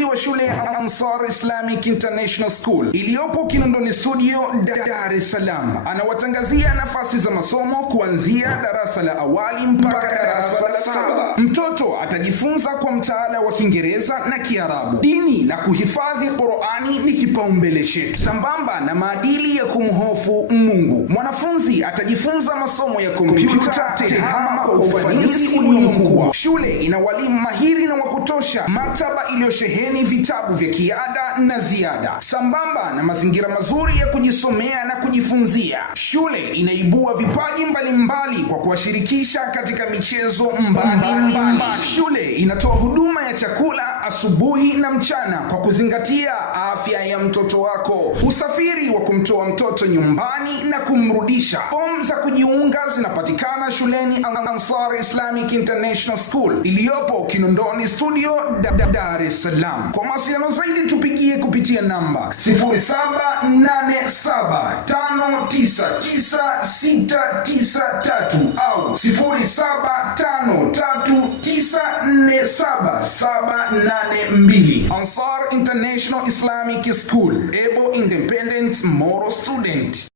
mkurugenzi wa shule ya Ansar Islamic International School iliyopo Kinondoni Studio, Dar es Salaam, anawatangazia nafasi za masomo kuanzia darasa la awali mpaka darasa la 7. Mtoto atajifunza kwa mtaala wa Kiingereza na Kiarabu. Dini na kuhifadhi Qur'ani ni kipaumbele chetu, sambamba na maadili ya kumhofu Mungu. Mwanafunzi atajifunza masomo ya kompyuta, tehama kwa ufanisi uliomkubwa. Shule ina walimu mahiri na wa kutosha, maktaba iliyosheheni vitabu vya kiada na ziada, sambamba na mazingira mazuri ya kujisomea na kujifunzia. Shule inaibua vipaji mbalimbali kwa kuwashirikisha katika michezo mbalimbali. Shule inatoa huduma ya chakula asubuhi na mchana kwa kuzingatia afya ya mtoto wako. Usafiri wa kumtoa mtoto nyumbani na kumrudisha. Fomu za kujiunga zinapatikana shuleni Ansar Islamic International School iliyopo Kinondoni Studio, Dar es Salaam. Kwa mawasiliano zaidi tupigie kupitia namba 0787599693 au 0753947782. Ansar International Islamic School, able, independent, moral student.